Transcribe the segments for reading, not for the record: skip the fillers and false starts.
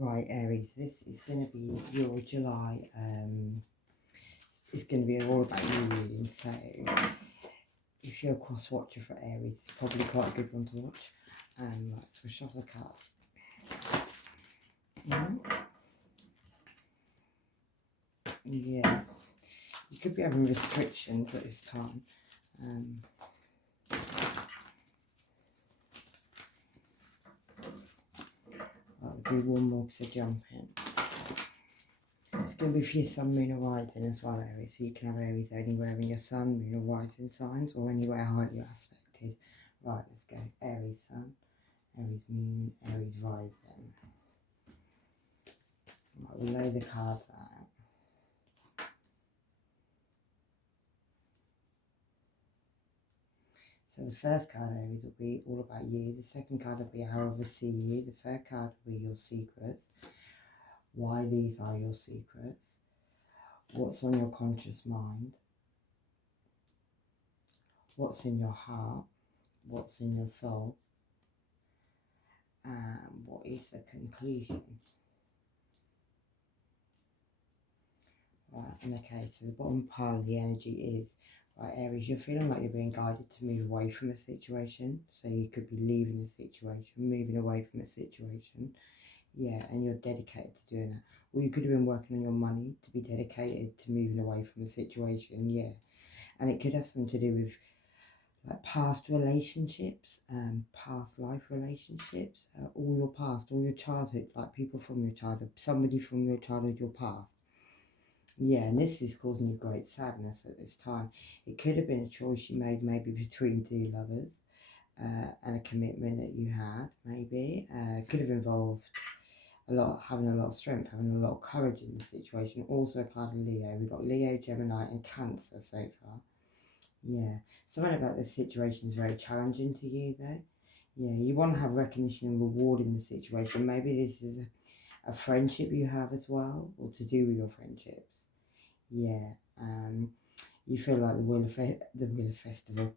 Right, Aries, this is going to be your July. It's going to be all about you reading. So, if you're a cross watcher for Aries, it's probably quite a good one to watch. Right, so we'll shuffle the cards. Yeah, you could be having restrictions at this time. I'll do one more because I jump in. It's going to be for your sun, moon, or rising as well, Aries. So you can have Aries anywhere in your sun, moon, or rising signs, or anywhere highly aspected. Right, let's go. Aries sun, Aries moon, Aries rising. Right, we'll lay the cards out. So the first card, Aries, will be all about you. The second card will be how I oversee you. The third card will be your secrets. Why these are your secrets. What's on your conscious mind. What's in your heart. What's in your soul. And what is the conclusion. Right, and okay, so the bottom part of the energy is, right, Aries, you're feeling like you're being guided to move away from a situation. So you could be leaving a situation, moving away from a situation. Yeah, and you're dedicated to doing that. Or you could have been working on your money to be dedicated to moving away from a situation. Yeah, and it could have something to do with like past relationships, past life relationships, all your past, all your childhood, like people from your childhood, somebody from your childhood, your past. Yeah, and this is causing you great sadness at this time. It could have been a choice you made maybe between two lovers and a commitment that you had, maybe. Could have involved having a lot of strength, having a lot of courage in the situation. Also a card of Leo. We've got Leo, Gemini and Cancer so far. Yeah, something about this situation is very challenging to you though. Yeah, you want to have recognition and reward in the situation. Maybe this is a friendship you have as well, or to do with your friendships. Yeah, you feel like the Wheel of Festival,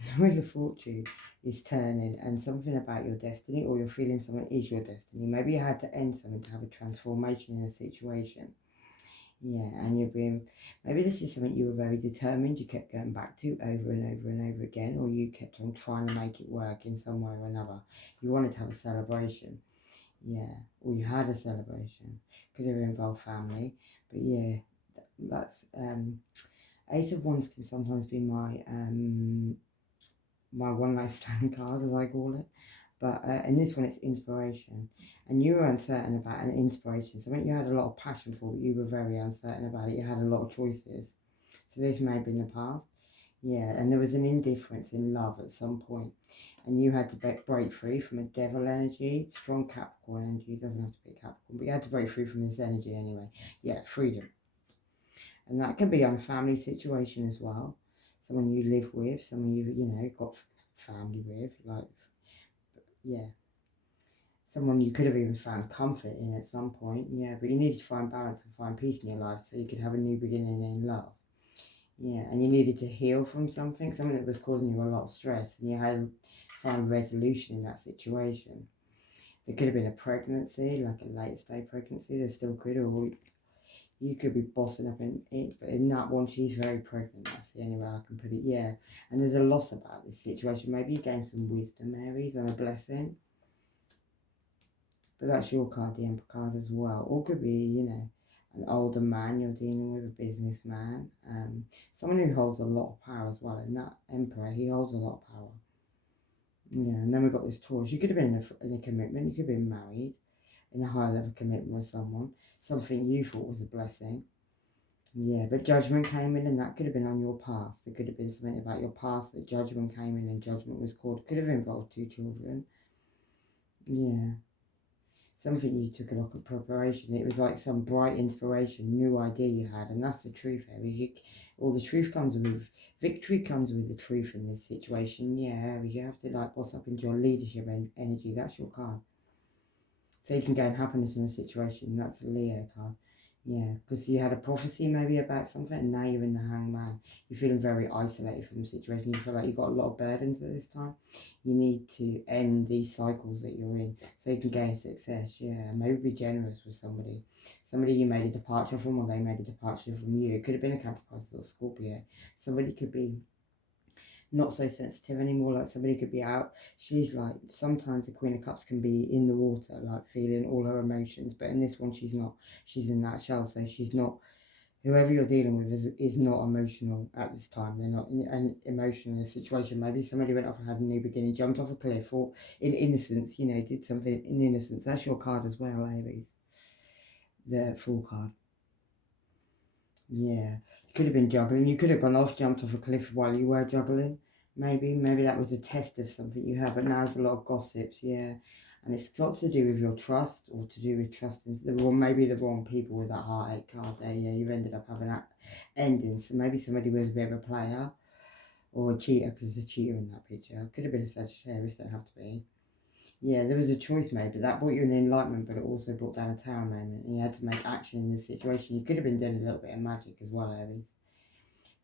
the Wheel of Fortune is turning, and something about your destiny, or you're feeling something is your destiny. Maybe you had to end something to have a transformation in a situation. Yeah, and maybe this is something you were very determined, you kept going back to over and over and over again, or you kept on trying to make it work in some way or another. You wanted to have a celebration. Yeah, or you had a celebration. Could have involved family, but yeah, that's Ace of Wands can sometimes be my one night stand card, as I call it. But in this one, it's inspiration, and you were uncertain about an inspiration. Something you had a lot of passion for, but you were very uncertain about it. You had a lot of choices. So this may be in the past. Yeah, and there was an indifference in love at some point, and you had to break free from a devil energy, strong Capricorn energy. It doesn't have to be Capricorn, but you had to break free from this energy anyway. Yeah, freedom. And that can be on a family situation as well. Someone you live with, someone you got family with, like, yeah. Someone you could have even found comfort in at some point, yeah, but you needed to find balance and find peace in your life so you could have a new beginning in love. Yeah, and you needed to heal from something that was causing you a lot of stress, and you had to find resolution in that situation. There could have been a pregnancy, like a late stage pregnancy, there still could, or you could be bossing up in it, but in that one, she's very pregnant. That's the only way I can put it. Yeah, and there's a loss about this situation. Maybe you gain some wisdom, Aries, and a blessing. But that's your card, the Emperor card as well. Or could be, an older man you're dealing with, a businessman, someone who holds a lot of power as well. And that Emperor, he holds a lot of power. Yeah, and then we've got this Taurus. You could have been in a commitment. You could have been married in a high level commitment with someone. Something you thought was a blessing. Yeah, but judgment came in, and that could have been on your past. It could have been something about your past that judgment came in, and judgment was called. Could have involved two children. Yeah, something you took a lot of preparation. It was like some bright inspiration, new idea you had, and that's the truth, Aries. All the truth comes with victory. Comes with the truth in this situation. Yeah, Aries, you have to like boss up into your leadership energy. That's your card. So you can gain happiness in a situation. That's a Leo card. Yeah, because you had a prophecy maybe about something, and now you're in the hangman. You're feeling very isolated from the situation. You feel like you've got a lot of burdens at this time. You need to end these cycles that you're in so you can gain success. Yeah, maybe be generous with somebody. Somebody you made a departure from, or they made a departure from you. It could have been a Cancer, Pisces, or Scorpio. Somebody could be not so sensitive anymore. Like somebody could be out. She's like, sometimes the Queen of Cups can be in the water, like feeling all her emotions. But in this one, she's not. She's in that shell, so she's not. Whoever you're dealing with is not emotional at this time. They're not in an emotional situation. Maybe somebody went off and had a new beginning, jumped off a cliff, or in innocence, did something in innocence. That's your card as well, Aries. The Fool card. Yeah. You could have been juggling. You could have gone off, jumped off a cliff while you were juggling. Maybe that was a test of something you have, but now there's a lot of gossips, yeah. And it's got to do with your trust, or to do with trusting the wrong, maybe the wrong people with that heartache card there. Yeah, you've ended up having that ending. So maybe somebody was a bit of a player or a cheater, because there's a cheater in that picture. Could have been a Sagittarius, don't have to be. Yeah, there was a choice made, but that brought you an enlightenment, but it also brought down a tower moment, and you had to make action in this situation. You could have been doing a little bit of magic as well, Aries.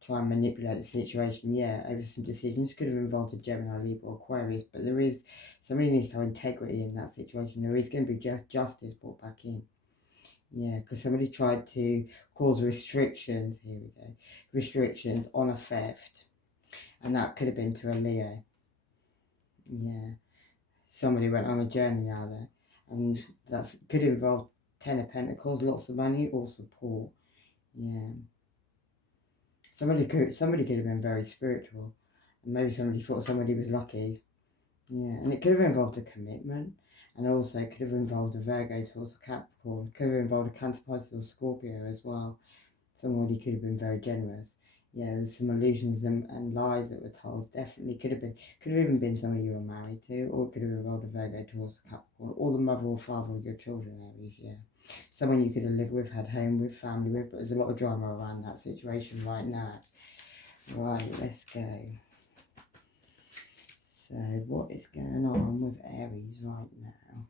Try and manipulate the situation, yeah, over some decisions. Could have involved a Gemini, Libra, or Aquarius, but there is, somebody needs to have integrity in that situation. There is going to be justice brought back in. Yeah, because somebody tried to cause restrictions, here we go, restrictions on a theft, and that could have been to a Leo. Yeah, somebody went on a journey now there, and that could involve Ten of Pentacles, lots of money, or support. Yeah, somebody could have been very spiritual, and maybe somebody thought somebody was lucky. Yeah, and it could have involved a commitment, and also could have involved a Virgo towards a Capricorn. Could have involved a Cancer, Pisces, or Scorpio as well. Somebody could have been very generous. Yeah, there's some illusions and lies that were told. Definitely could have even been somebody you were married to, or it could have involved a Virgo towards a Capricorn, or the mother or father of your children, Aries. Yeah, someone you could have lived with, had home with, family with, but there's a lot of drama around that situation right now. Right, let's go. So, what is going on with Aries right now?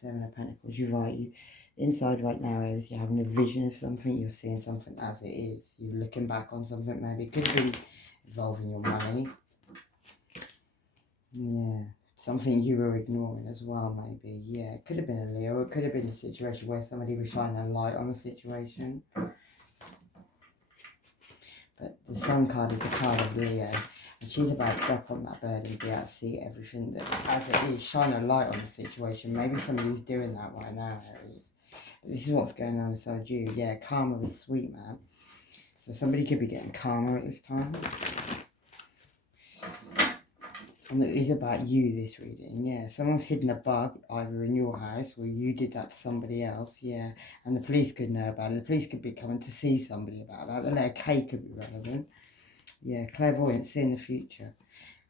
Seven of Pentacles. You're right. Inside right now, Aries, you're having a vision of something. You're seeing something as it is. You're looking back on something. Maybe it could be involving your money. Yeah. Something you were ignoring as well, maybe. Yeah. It could have been a Leo. It could have been a situation where somebody was shining a light on a situation. But the Sun card is a card of Leo. And she's about to step on that bird and be able to see everything that as it is, shine a light on the situation. Maybe somebody's doing that right now, Aries. But this is what's going on inside you. Yeah, karma is sweet, man. So somebody could be getting karma at this time. And it is about you, this reading. Yeah, someone's hidden a bug either in your house or you did that to somebody else. Yeah, and the police could know about it. The police could be coming to see somebody about that. The letter K could be relevant. Yeah, clairvoyance, seeing the future.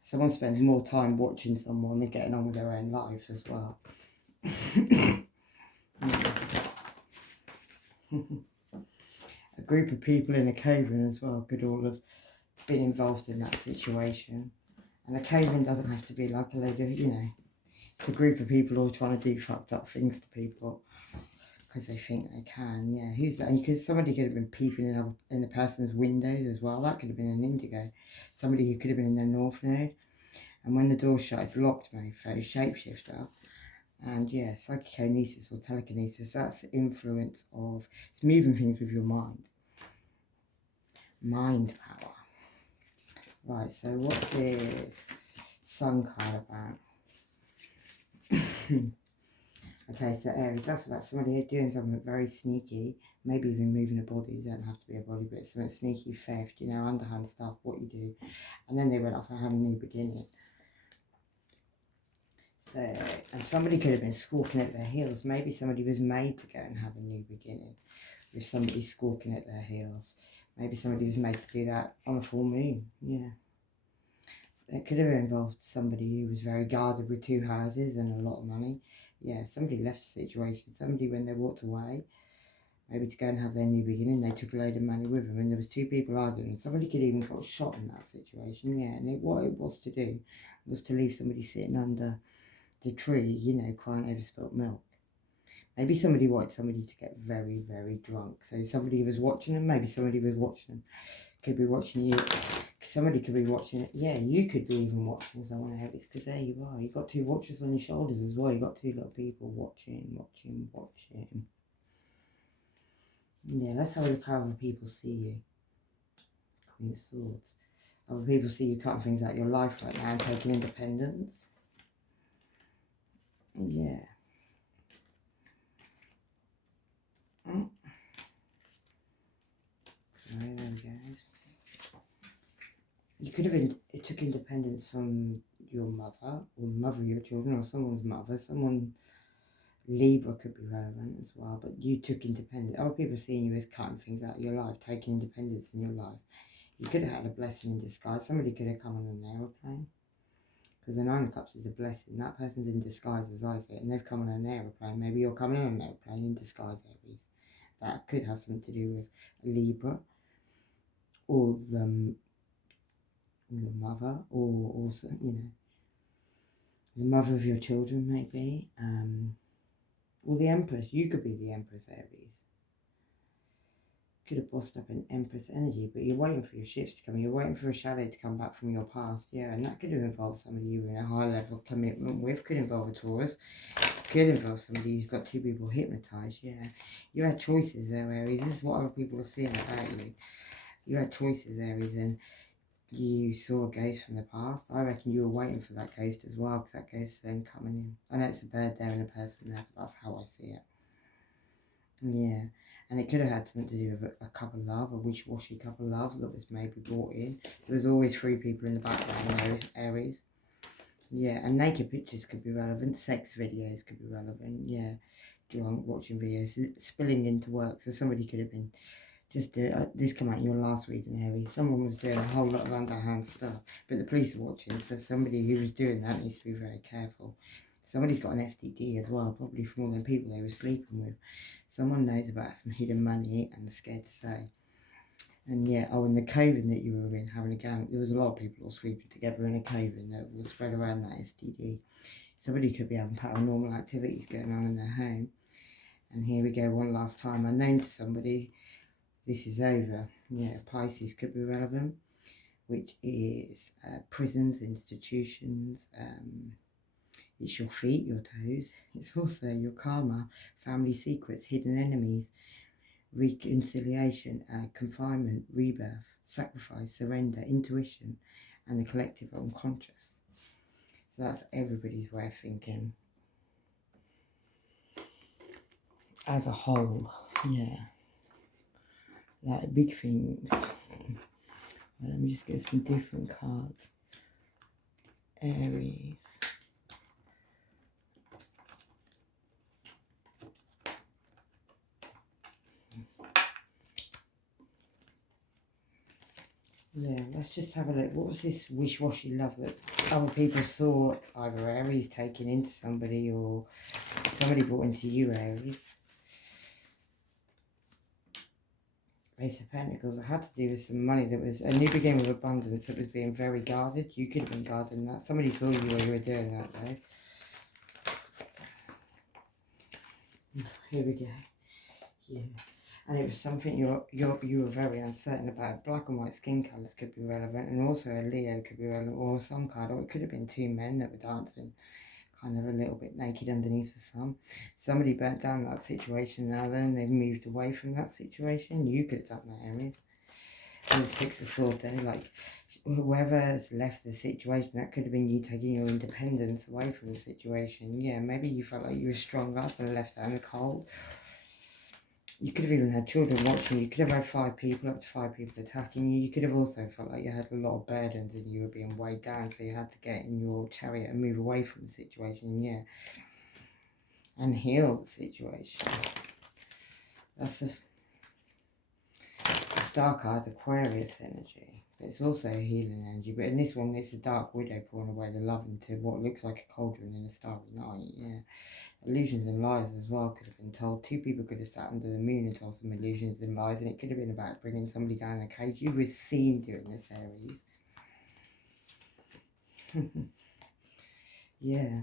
Someone spends more time watching someone than getting on with their own life as well. A group of people in a cave-in as well could all have been involved in that situation. And a cave-in doesn't have to be like a load of, it's a group of people all trying to do fucked up things to people because they think they can. Yeah, who's that? And somebody could have been peeping in the person's windows as well. That could have been an indigo. Somebody who could have been in their north node. And when the door's shut, it's locked, mofo, shapeshifter. And yeah, psychokinesis or telekinesis, that's influence of, it's moving things with your mind. Mind power. Right, so what's this Sun card about? Okay, so Aries, that's about somebody doing something very sneaky, maybe even moving a body. You don't have to be a body, but it's something sneaky, theft, underhand stuff, what you do. And then they went off and had a new beginning. So, and somebody could have been squawking at their heels. Maybe somebody was made to go and have a new beginning with somebody squawking at their heels. Maybe somebody was made to do that on a full moon. Yeah. It could have involved somebody who was very guarded with two houses and a lot of money. Yeah, somebody left the situation. Somebody, when they walked away, maybe to go and have their new beginning, they took a load of money with them. And there was two people arguing. And somebody could even got shot in that situation. Yeah, and what it was to do was to leave somebody sitting under the tree, crying over spilt milk. Maybe somebody wanted somebody to get very, very drunk. So somebody was watching them. Maybe somebody was watching them. Could be watching you. Somebody could be watching it. Yeah, you could be even watching someone else, because there you are. You've got two watchers on your shoulders as well. You've got two little people watching. Yeah, that's how other people see you. Queen of Swords. Other people see you cutting things out of your life right now and taking independence. Yeah. So there we go. You could have it took independence from your mother, or the mother of your children, or someone's mother. Someone Libra could be relevant as well, but you took independence. Other people seeing you as cutting things out of your life, taking independence in your life. You could have had a blessing in disguise. Somebody could have come on an aeroplane. Because the Nine of Cups is a blessing. That person's in disguise, as I say, and they've come on an aeroplane. Maybe you're coming on an aeroplane in disguise, Aries. That could have something to do with a Libra, or your mother, or also, the mother of your children, maybe. Or the Empress. You could be the Empress, Aries. Could have bossed up an Empress energy, but you're waiting for your ships to come. You're waiting for a shadow to come back from your past. Yeah, and that could have involved somebody you were in a high level of commitment with. Could involve a Taurus. Could involve somebody who's got two people hypnotized. Yeah, you had choices there, Aries. This is what other people are seeing about you. You had choices, Aries, and you saw a ghost from the past. I reckon you were waiting for that ghost as well, because that ghost is then coming in. I know it's a bird there and a person there, but that's how I see it. Yeah, and it could have had something to do with a couple love, a wish-washy couple love that was maybe brought in. There was always three people in the background, though, Aries. Yeah, and naked pictures could be relevant. Sex videos could be relevant. Yeah, drunk watching videos, spilling into work. So somebody could have been just doing this. Come out in your last reading, Aries. Someone was doing a whole lot of underhand stuff, but the police are watching. So somebody who was doing that needs to be very careful. Somebody's got an STD as well, probably from all the people they were sleeping with. Someone knows about some hidden money and they're scared to say. And yeah, and the coven that you were in, having a gang, there was a lot of people all sleeping together in a coven that was spread around that STD. Somebody could be having paranormal activities going on in their home. And here we go, one last time. Unknown to somebody, this is over. Yeah, Pisces could be relevant, which is prisons, institutions, it's your feet, your toes. It's also your karma, family secrets, hidden enemies, reconciliation, confinement, rebirth, sacrifice, surrender, intuition, and the collective unconscious. So that's everybody's way of thinking as a whole. Yeah, like big things. Well, let me just get some different cards. Aries. Yeah, let's just have a look. What was this wish-washy love that other people saw either Aries taking into somebody or somebody brought into you, Aries? Ace of Pentacles. It had to do with some money that was a new beginning with abundance that was being very guarded. You could have been guarding that. Somebody saw you while you were doing that, though. Here we go. Yeah. And it was something you were very uncertain about. Black and white skin colours could be relevant, and also a Leo could be relevant, or some card, or it could have been two men that were dancing kind of a little bit naked underneath the sun. Somebody burnt down that situation now then, they've moved away from that situation. You could have done that, Aries. And the Six of Swords there, like whoever's left the situation, that could have been you taking your independence away from the situation. Yeah, maybe you felt like you were strung up and left out in the cold. You could have even had children watching you. You could have had up to five people attacking you. You could have also felt like you had a lot of burdens and you were being weighed down, so you had to get in your chariot and move away from the situation, yeah. And heal the situation. That's the Star card, Aquarius energy. But it's also a healing energy. But in this one, it's a dark widow pouring away the love into what looks like a cauldron in a starry night, yeah. Illusions and lies as well could have been told. Two people could have sat under the moon and told some illusions and lies, and it could have been about bringing somebody down in a cage. You were seen doing this, Aries. Yeah.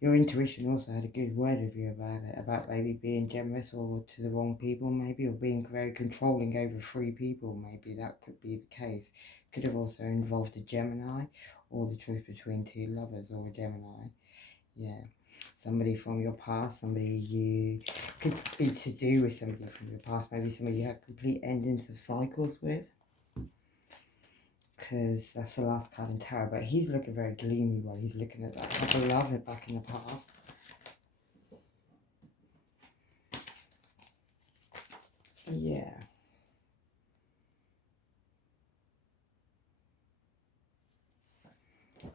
Your intuition also had a good word with you about it, about maybe being generous or to the wrong people, maybe, or being very controlling over 3 people, maybe. That could be the case. Could have also involved a Gemini, or the choice between 2 lovers or a Gemini. Yeah. Somebody from your past, somebody you could be to do with somebody from your past, maybe somebody you had complete endings of cycles with. Because that's the last card in tarot, but he's looking very gloomy while he's looking at that couple of love back in the past. Yeah.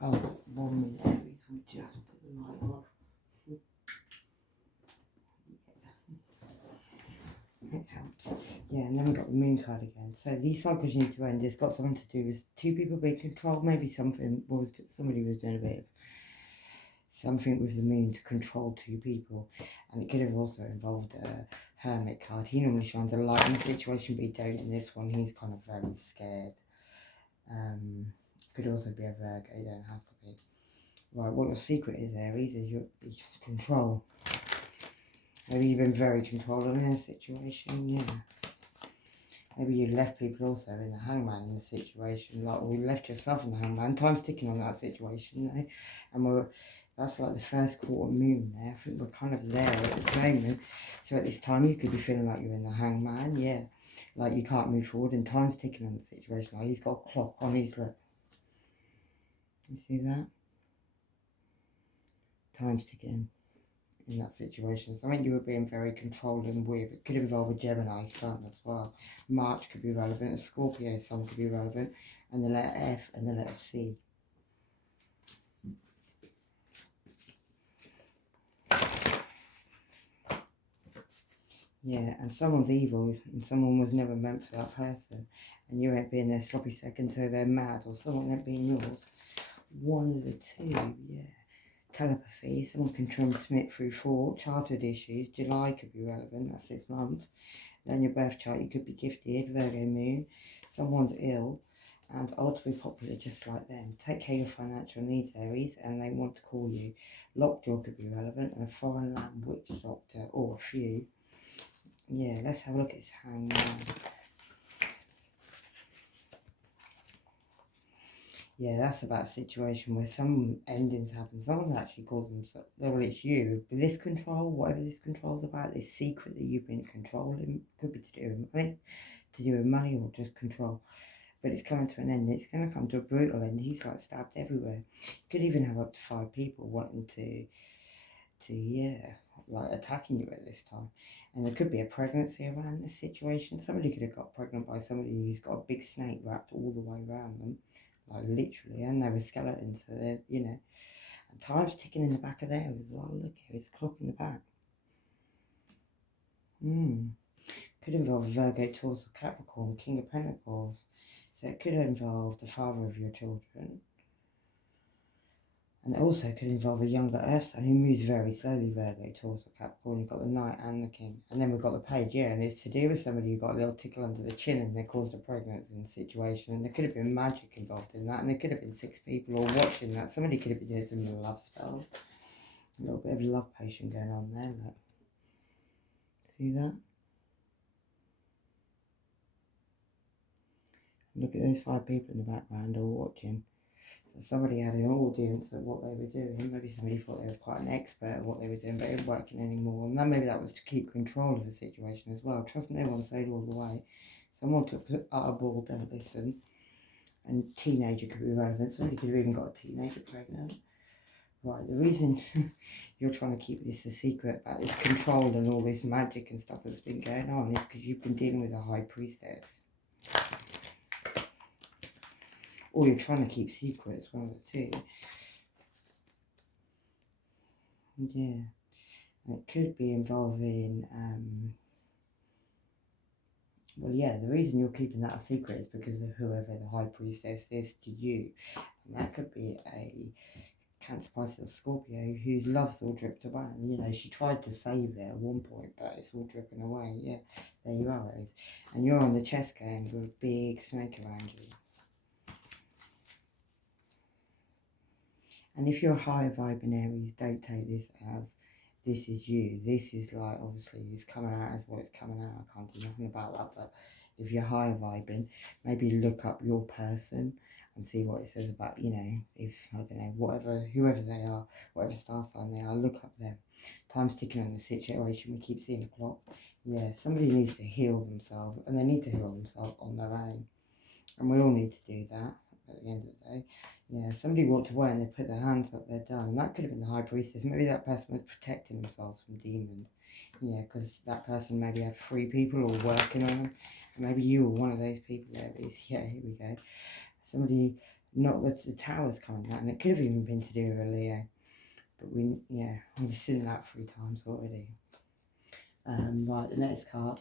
Oh, 1 minute, Aries will just put the light on. It helps. Yeah, and then we've got the moon card again. So these cycles you need to end. It's got something to do with 2 people being controlled. Maybe somebody was doing a bit of something with the moon to control 2 people. And it could have also involved a hermit card. He normally shines a light in the situation, but he don't in this one. He's kind of very scared. Could also be a Virgo. You don't have to be. Right, what your secret is, Aries, is your control. Maybe you've been very controlling in a situation, yeah. Maybe you left people also in the hangman in the situation, like, or you left yourself in the hangman. Time's ticking on that situation, though. And that's like the first quarter moon there. I think we're kind of there at this moment. So at this time, you could be feeling like you're in the hangman, yeah. Like you can't move forward, and time's ticking on the situation. Like he's got a clock on his lip. You see that? Time's ticking in that situation. Something you were being very controlling with. It could involve a Gemini sun as well. March could be relevant. A Scorpio sun could be relevant. And the letter F and the letter C. Yeah, and someone's evil and someone was never meant for that person. And you ain't being their sloppy second, so they're mad, or someone ain't being yours. One of the two, yeah. Telepathy, someone can transmit through thought. Childhood issues, July could be relevant, that's this month. Then your birth chart, you could be gifted, Virgo moon. Someone's ill and ultimately popular just like them. Take care of your financial needs, Aries, and they want to call you. Lockjaw could be relevant, and a foreign land witch doctor, or a few. Yeah, let's have a look at his hangman. Yeah, that's about a situation where some endings happen. Someone's actually called themselves, well, it's you. But this control, whatever this control's about, this secret that you've been controlling, could be to do with money or just control. But it's coming to an end. It's going to come to a brutal end. He's like stabbed everywhere. You could even have up to 5 people wanting yeah, like attacking you at this time. And there could be a pregnancy around this situation. Somebody could have got pregnant by somebody who's got a big snake wrapped all the way around them, like literally, and they were skeletons, so they're, and time's ticking in the back of there as well. Look, there's a clock in the back. Could involve Virgo, Taurus, or Capricorn, King of Pentacles. So it could involve the father of your children. And it also could involve a younger Earth sign who moves very slowly, Virgo, Taurus, or Capricorn. You've got the Knight and the King. And then we've got the Page, yeah, and it's to do with somebody who got a little tickle under the chin and they caused a pregnancy in the situation. And there could have been magic involved in that, and there could have been 6 people all watching that. Somebody could have been doing some love spells. A little bit of love potion going on there, look. See that? Look at those 5 people in the background all watching. So somebody had an audience of what they were doing. Maybe somebody thought they were quite an expert at what they were doing, but it wasn't working anymore. And then maybe that was to keep control of the situation as well. Trust no one, say it all the way. Someone could put out a ball, don't listen. And teenager could be relevant. Somebody could have even got a teenager pregnant. Right, the reason you're trying to keep this a secret about this control and all this magic and stuff that's been going on is because you've been dealing with a high priestess. Or you're trying to keep secrets, one of the two. Yeah. And it could be involving, well, yeah, the reason you're keeping that a secret is because of whoever the high priestess is to you. And that could be a Cancer, Pisces, or Scorpio whose love's all dripped away. And, she tried to save it at one point, but it's all dripping away. Yeah, there you are, Aries. And you're on the chess game with a big snake around you. And if you're a higher vibing Aries, don't take this as this is you. This is like, obviously, it's coming out as what it's coming out. I can't do nothing about that. But if you're higher vibing, maybe look up your person and see what it says about, you know, if, I don't know, whoever they are, whatever star sign they are, look up them. Time's ticking on the situation. We keep seeing the clock. Yeah, somebody needs to heal themselves, and they need to heal themselves on their own. And we all need to do that at the end of the day. Yeah, somebody walked away and they put their hands up, they're done. And that could have been the high priestess. Maybe that person was protecting themselves from demons. Yeah, because that person maybe had 3 people all working on them. And maybe you were one of those people there. Yeah, here we go. Somebody, not that the tower's coming out, and it could have even been to do with a Leo. But we've seen that 3 times already. Right, the next card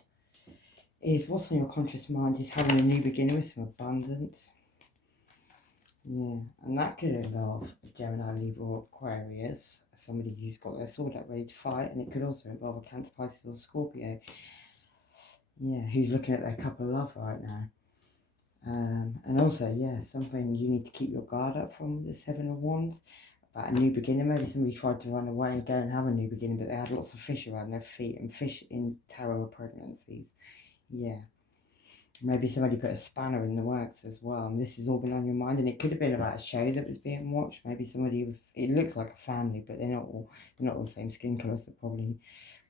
is what's on your conscious mind is having a new beginning with some abundance. Yeah, and that could involve a Gemini, Libra, or Aquarius, somebody who's got their sword out ready to fight, and it could also involve a Cancer, Pisces, or Scorpio. Yeah, who's looking at their cup of love right now. And also, yeah, something you need to keep your guard up from the 7 of Wands about a new beginning. Maybe somebody tried to run away and go and have a new beginning, but they had lots of fish around their feet, and fish in tarot are pregnancies. Yeah. Maybe somebody put a spanner in the works as well, and this has all been on your mind. And it could have been about a show that was being watched. Maybe somebody with, it looks like a family, but they're not all the same skin colours. They're probably,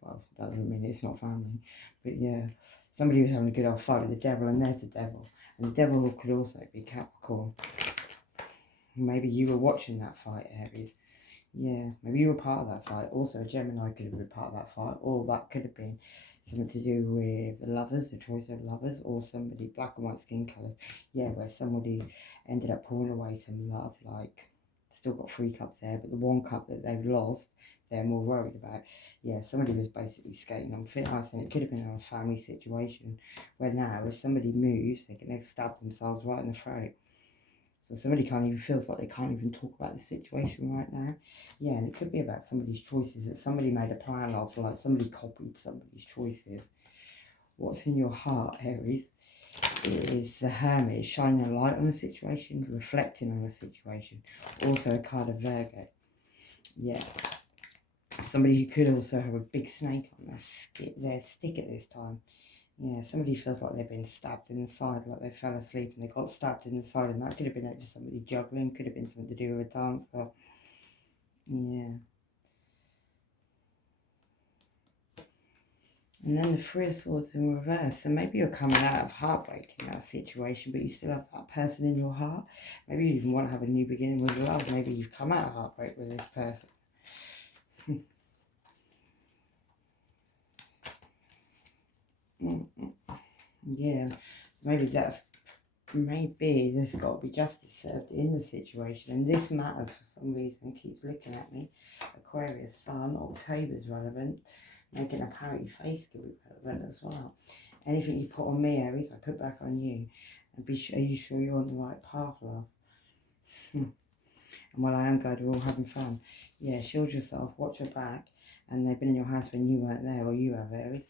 well, that doesn't mean it's not family, but yeah, somebody was having a good old fight with the devil, and there's the devil, and the devil could also be Capricorn. Maybe you were watching that fight, Aries. Yeah, maybe you were part of that fight. Also, a Gemini could have been part of that fight, or that could have been something to do with the lovers, the choice of lovers, or somebody, black and white skin colours. Yeah, where somebody ended up pouring away some love, like, still got 3 cups there, but the 1 cup that they've lost, they're more worried about. Yeah, somebody was basically skating on thin ice, and it could have been a family situation, where now, if somebody moves, they're going to stab themselves right in the throat. So somebody feels like they can't even talk about the situation right now. Yeah, and it could be about somebody's choices that somebody made a plan of, like somebody copied somebody's choices. What's in your heart, Aries, is the Hermit, shining a light on the situation, reflecting on the situation. Also a card of Virgo. Yeah. Somebody who could also have a big snake on their stick at this time. Yeah, somebody feels like they've been stabbed in the side, like they fell asleep and they got stabbed in the side, and that could have been just somebody juggling, could have been something to do with a dancer. Yeah. And then the 3 of Swords in reverse. So maybe you're coming out of heartbreak in that situation, but you still have that person in your heart. Maybe you even want to have a new beginning with love. Maybe you've come out of heartbreak with this person. Yeah, maybe there's got to be justice served in the situation, and this matters for some reason. Keeps looking at me. Aquarius Sun, October's relevant. Making a pouty face could be relevant as well. Anything you put on me, Aries, I put back on you. And are you sure you're on the right path, love? And well, I am glad we're all having fun. Yeah, shield yourself, watch your back, and they've been in your house when you weren't there, or you have, Aries.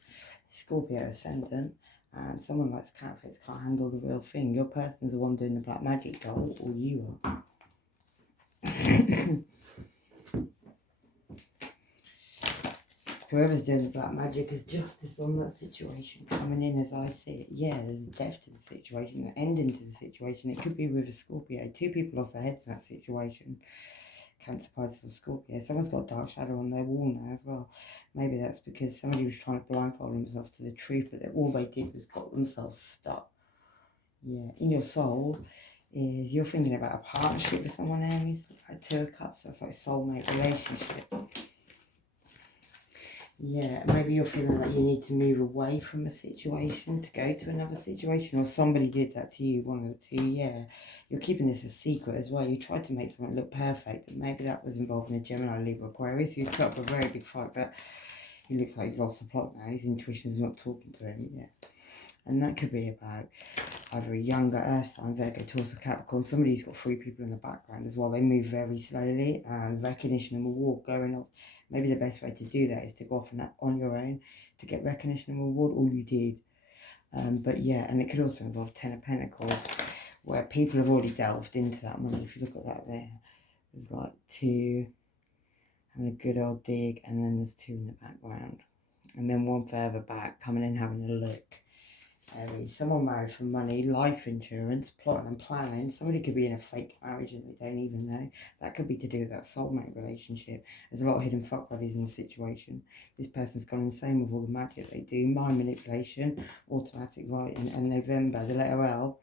Scorpio Ascendant. And someone likes counterfeits, can't handle the real thing. Your person's the one doing the black magic doll, or you are. Whoever's doing the black magic has justice on that situation coming in as I see it. Yeah, there's a death to the situation, an ending to the situation. It could be with a Scorpio. 2 people lost their heads in that situation. Cancer, Pisces, or Scorpio. Someone's got a dark shadow on their wall now as well. Maybe that's because somebody was trying to blindfold themselves to the truth, but all they did was got themselves stuck. Yeah, in your soul is you're thinking about a partnership with someone, Aries. Like 2 of Cups, that's like soulmate relationship. Yeah, maybe you're feeling like you need to move away from a situation to go to another situation, or somebody did that to you, one of the 2. Yeah, you're keeping this a secret as well. You tried to make something look perfect, and maybe that was involving a Gemini, Libra, Aquarius. You put up a very big fight, but he looks like he's lost the plot now. His intuition's not talking to him. Yeah, and that could be about either a younger Earth sign, Virgo, Taurus, or Capricorn. Somebody's got 3 people in the background as well. They move very slowly, and recognition and reward going up. Maybe the best way to do that is to go off on your own to get recognition and reward, or you did. But yeah, and it could also involve 10 of Pentacles, where people have already delved into that money. If you look at that there, There's like two having a good old dig, and then there's two in the background. And then one further back coming in having a look. Aries, someone married for money, life insurance, plotting and planning. Somebody could be in a fake marriage and they don't even know. That could be to do with that soulmate relationship. There's a lot of hidden fuck buddies in the situation. This person's gone insane with all the magic they do. Mind manipulation, automatic writing, and November, the letter L.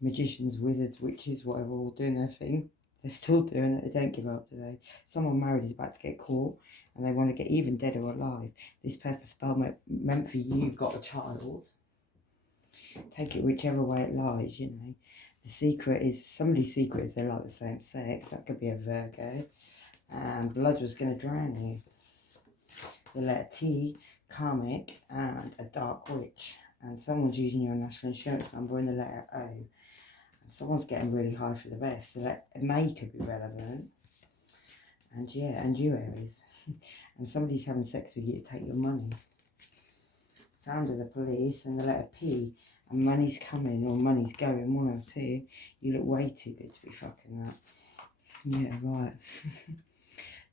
Magicians, wizards, witches, whatever, all doing their thing. They're still doing it. They don't give up, do they? Someone married is about to get caught and they want to get even dead or alive. This person's spell meant for you, got a child. Take it whichever way it lies, you know. The secret is, somebody's secret is they like the same sex. That could be a Virgo. And blood was going to drown you. The letter T, karmic, and a dark witch. And someone's using your national insurance number in the letter O. And someone's getting really high for the rest. The letter May could be relevant. And yeah, and you, Aries. And somebody's having sex with you to take your money. Sound of the police, and the letter P. And money's coming or money's going, one of two. You look way too good to be fucking that. Yeah, right.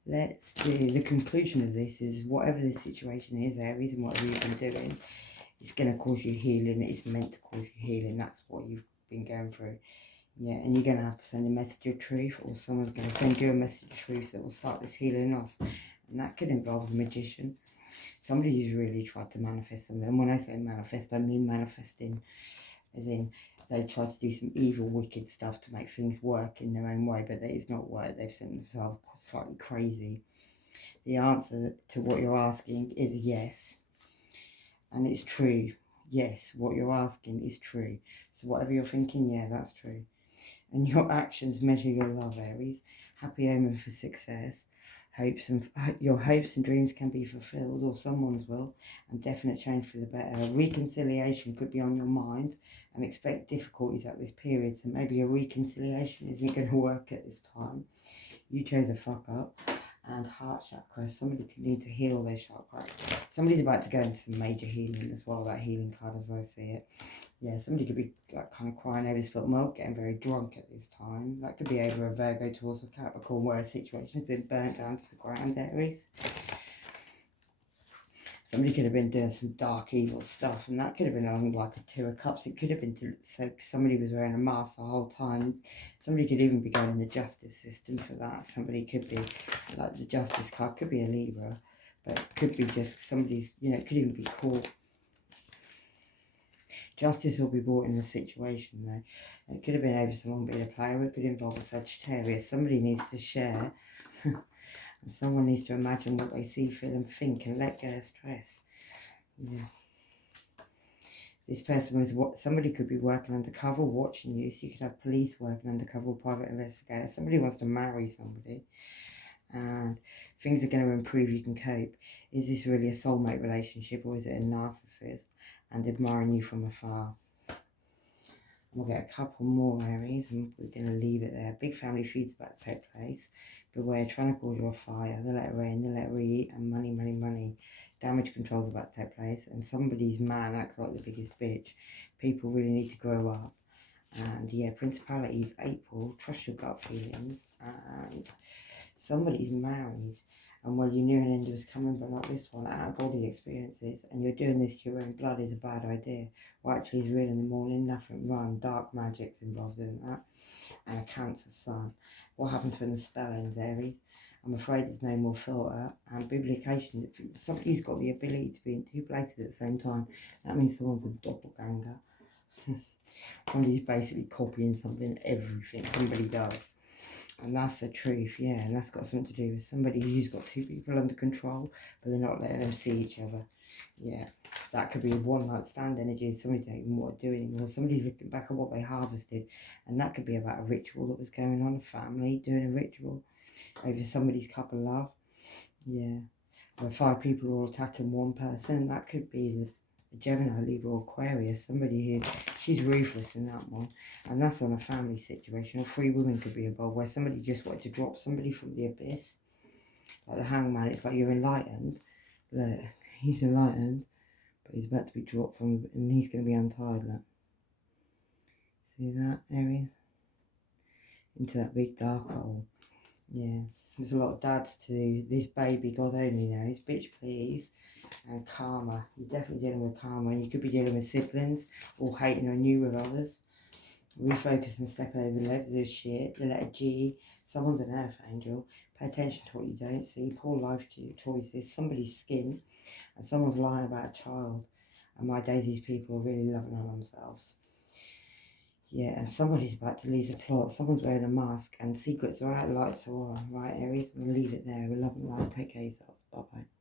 Let's do the conclusion of this is whatever the situation is, Aries, and whatever you've been doing, it's going to cause you healing. It's meant to cause you healing. That's what you've been going through. Yeah, and you're going to have to send a message of truth, or someone's going to send you a message of truth that will start this healing off. And that could involve a magician. Somebody who's really tried to manifest something. And when I say manifest, I mean manifesting as in they try to do some evil, wicked stuff to make things work in their own way, but that is not work. They've sent themselves slightly crazy. The answer to what you're asking is yes. And it's true. Yes, what you're asking is true. So whatever you're thinking, yeah, that's true. And your actions measure your love, Aries. Happy omen for success. Your hopes and dreams can be fulfilled, or someone's will, and definite change for the better. Reconciliation could be on your mind, and expect difficulties at this period. So maybe a reconciliation isn't going to work at this time. You chose a fuck up. And heart chakra. Somebody could need to heal their chakra. Somebody's about to go into some major healing as well. That healing card, as I see it. Yeah, somebody could be like, kind of crying over spilt milk, getting very drunk at this time. That could be over a Virgo towards a Capricorn where a situation has been burnt down to the ground, Aries. Somebody could have been doing some dark, evil stuff, and that could have been on like a Two of Cups. It could have been so somebody was wearing a mask the whole time. Somebody could even be going in the justice system for that. Somebody could be, like the justice card, could be a Libra, but it could be just somebody's, you know, it could even be court. Justice will be brought in the situation, though. It could have been over someone being a player. It could involve a Sagittarius. Somebody needs to share. And someone needs to imagine what they see, feel and think and let go of stress. Yeah. This person was, somebody could be working undercover, watching you. So you could have police working undercover or private investigator. Somebody wants to marry somebody. And things are going to improve, you can cope. Is this really a soulmate relationship, or is it a narcissist and admiring you from afar? We'll get a couple more, Aries, and we're going to leave it there. Big family feud's about to take place. Beware, trying to cause you a fire. The letter N, the letter E, and money, money, money. Damage control's about to take place, and somebody's man acts like the biggest bitch. People really need to grow up. And yeah, principalities, April, trust your gut feelings. And somebody's married. And well, you knew an end was coming, but not this one. Out of body experiences, and you're doing this to your own blood is a bad idea. What actually is real in the morning, nothing wrong. Dark magic's involved in that. And a Cancer sun. What happens when the spell ends, Aries? I'm afraid there's no more filter. And biblication, if somebody's got the ability to be in two places at the same time, that means someone's a doppelganger. Somebody's basically copying something, everything somebody does. And that's the truth, yeah, and that's got something to do with somebody who's got two people under control, but they're not letting them see each other. Yeah, that could be a one-night stand energy. Somebody don't even want to do anymore. Somebody's looking back at what they harvested, and that could be about a ritual that was going on, a family doing a ritual over somebody's cup of love. Yeah, where 5 people are all attacking one person, and that could be the Gemini, Libra, or Aquarius. Somebody who, she's ruthless in that one, and that's on a family situation. Or 3 women could be involved, where somebody just wanted to drop somebody from the abyss, like the Hangman. It's like you're enlightened. Look, he's enlightened, but he's about to be dropped from, and he's going to be untied. Look, see that, Aries? Into that big dark hole. Yeah. There's a lot of dads to this baby, God only knows. Bitch, please. And karma. You're definitely dealing with karma. And you could be dealing with siblings or hating on you with others. Refocus and step over this shit. The letter G. Someone's an earth angel. Pay attention to what you don't see. Poor life choices. Somebody's skin. And someone's lying about a child. And my days, these people are really loving on themselves. Yeah, and somebody's about to lose a plot. Someone's wearing a mask, and secrets are out, lights are on. Right, Aries? We'll leave it there. We love and light. Take care of yourselves. Bye bye.